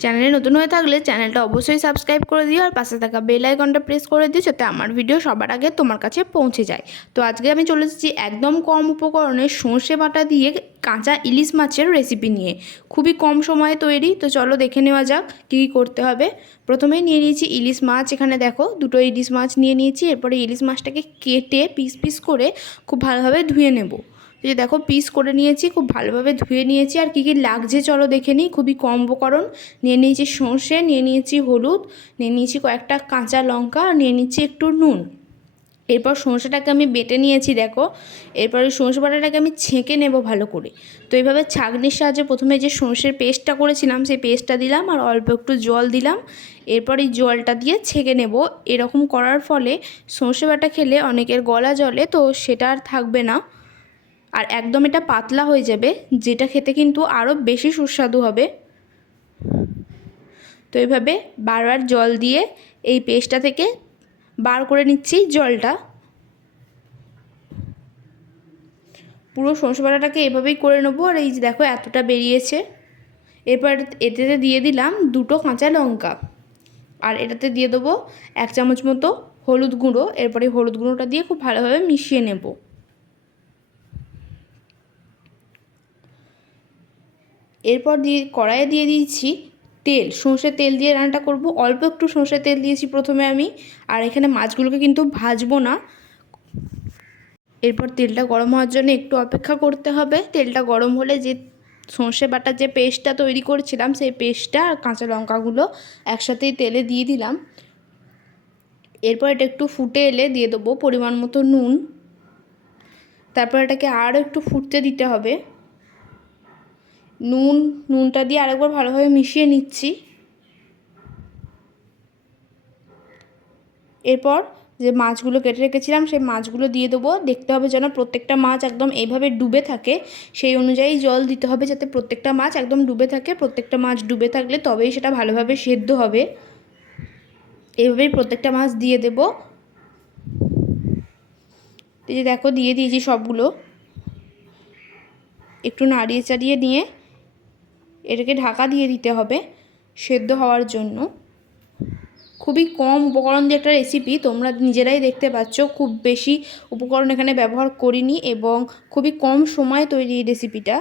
চ্যানেলে নতুন হয়ে থাকলে চ্যানেলটা অবশ্যই সাবস্ক্রাইব করে দিও আর পাশে থাকা বেল আইকনটা প্রেস করে দিও যাতে আমার ভিডিও সবার আগে তোমার কাছে পৌঁছে যায়। তো আজকে আমি চলে এসেছি একদম কম উপকরণে সর্ষে বাটা দিয়ে কাঁচা ইলিশ মাছের রেসিপি নিয়ে। খুবই কম সময়ে তৈরি। তো চলো দেখে নেওয়া যাক কী কী করতে হবে। প্রথমেই নিয়ে নিয়েছি ইলিশ মাছ। এখানে দেখো দুটো ইলিশ মাছ নিয়ে নিয়েছি। এরপরে ইলিশ মাছটাকে কেটে পিস পিস করে খুব ভালোভাবে ধুয়ে নেব। এই যে দেখো পিস করে নিয়েছি, খুব ভালোভাবে ধুয়ে নিয়েছি। আর কী কী লাগছে চলো দেখে নিই। খুবই কম উপকরণ। নিয়ে নিয়েছি সর্ষে, নিয়ে নিয়েছি হলুদ, নিয়ে নিয়েছি কয়েকটা কাঁচা লঙ্কা, আর নিয়ে নিচ্ছি একটু নুন। এরপর সর্ষেটাকে আমি বেটে নিয়েছি দেখো। এরপর ওই সর্ষে বাটাটাকে আমি ছেঁকে নেব ভালো করে। তো এইভাবে ছাঁকনির সাহায্যে প্রথমে যে সর্ষের পেস্টটা করেছিলাম সেই পেস্টটা দিলাম আর অল্প একটু জল দিলাম। এরপর এই জলটা দিয়ে ছেঁকে নেব। এরকম করার ফলে সর্ষে বাটা খেলে অনেকের গলা জ্বলে, তো সেটা আর থাকবে না। আর একদম এটা পাতলা হয়ে যাবে, যেটা খেতে কিন্তু আরও বেশি সুস্বাদু হবে। তো এইভাবে বারবার জল দিয়ে এই পেস্টটা থেকে বার করে নিচ্ছি জলটা। পুরো সর্ষে বাটাটাকে এভাবেই করে নেবো। আর এই যে দেখো এতটা বেরিয়েছে। এরপর এটাতে দিয়ে দিলাম দুটো কাঁচা লঙ্কা, আর এটাতে দিয়ে দেবো 1 চামচ মতো হলুদ গুঁড়ো। এরপরে হলুদ গুঁড়োটা দিয়ে খুব ভালোভাবে মিশিয়ে নেব। এরপর কড়াইয়ে দিয়ে দিয়েছি তেল। সর্ষের তেল দিয়ে রান্নাটা করব। অল্প একটু সর্ষের তেল দিয়েছি প্রথমে আমি। আর এখানে মাছগুলোকে কিন্তু ভাজবো না। এরপর তেলটা গরম হওয়ার জন্য একটু অপেক্ষা করতে হবে। তেলটা গরম হলে যে সর্ষে বাটার যে পেস্টটা তৈরি করেছিলাম সেই পেস্টটা আর কাঁচা লঙ্কাগুলো একসাথেই তেলে দিয়ে দিলাম। এরপর এটা একটু ফুটে এলে দিয়ে দেবো পরিমাণ মতো নুন। তারপর এটাকে আরও একটু ফুটতে দিতে হবে। নুনটা দিয়ে আরেকবার ভালোভাবে মিশিয়ে নিচ্ছি। এরপর যে মাছগুলো কেটে রেখেছিলাম সেই মাছগুলো দিয়ে দেবো। দেখতে হবে যেন প্রত্যেকটা মাছ একদম এইভাবে ডুবে থাকে, সেই অনুযায়ী জল দিতে হবে যাতে প্রত্যেকটা মাছ একদম ডুবে থাকে। প্রত্যেকটা মাছ ডুবে থাকলে তবেই সেটা ভালোভাবে সেদ্ধ হবে। এইভাবেই প্রত্যেকটা মাছ দিয়ে দেবো। এই যে দেখো দিয়ে দিয়েছি সবগুলো। একটু নাড়িয়ে চাড়িয়ে নিয়ে এটাকে ঢাকা দিয়ে দিতে হবে সেদ্ধ হওয়ার জন্য। খুবই কম উপকরণ দিয়ে একটা রেসিপি, তোমরা নিজেরাই দেখতে পাচ্ছ। খুব বেশি উপকরণ এখানে ব্যবহার করিনি এবং খুবই কম সময়ে তৈরি এই রেসিপিটা।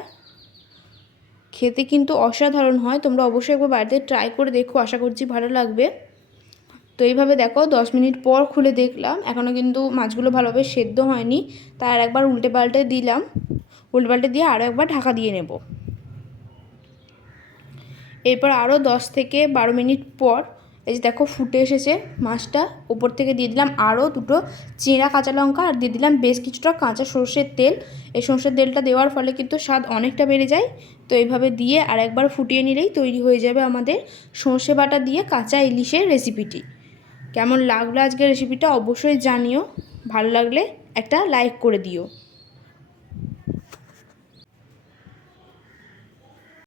খেতে কিন্তু অসাধারণ হয়। তোমরা অবশ্যই একবার বাড়িতে ট্রাই করে দেখো, আশা করছি ভালো লাগবে। তো এইভাবে দেখো 10 মিনিট পর খুলে দেখলাম এখনও কিন্তু মাছগুলো ভালোভাবে সেদ্ধ হয়নি। তার একবার উল্টে পাল্টে দিলাম। উল্টে পাল্টে দিয়ে আরও একবার ঢাকা দিয়ে নেব। এরপর আরও 10 থেকে 12 মিনিট পর এই যে দেখো ফুটে এসেছে মাছটা। উপর থেকে দিয়ে দিলাম আরও দুটো চেরা কাঁচা লঙ্কা, আর দিয়ে দিলাম বেশ কিছুটা কাঁচা সর্ষের তেল। এই সর্ষের তেলটা দেওয়ার ফলে কিন্তু স্বাদ অনেকটা বেড়ে যায়। তো এইভাবে দিয়ে আর একবার ফুটিয়ে নিলেই তৈরি হয়ে যাবে আমাদের সর্ষে বাটা দিয়ে কাঁচা ইলিশের রেসিপিটি। কেমন লাগলো আজকের রেসিপিটা অবশ্যই জানিও। ভালো লাগলে একটা লাইক করে দিও।